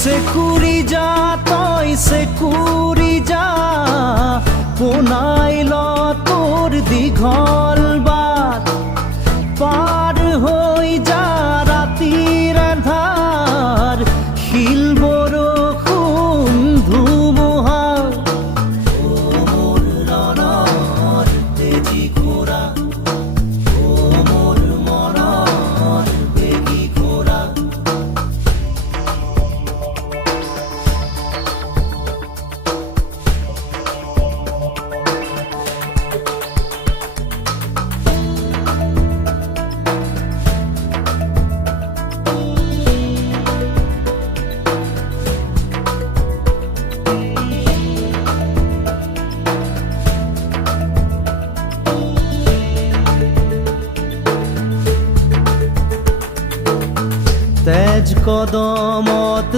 সেকুরি যা তই সেকুরি যা কোনাইল তোর দীঘল বাট পার হই যা রাতির আধার শিল বৰষুণ ধুমুহা তেজি ঘোৰা মোৰ মনৰ বেগী ঘোৰা তেজ কদমত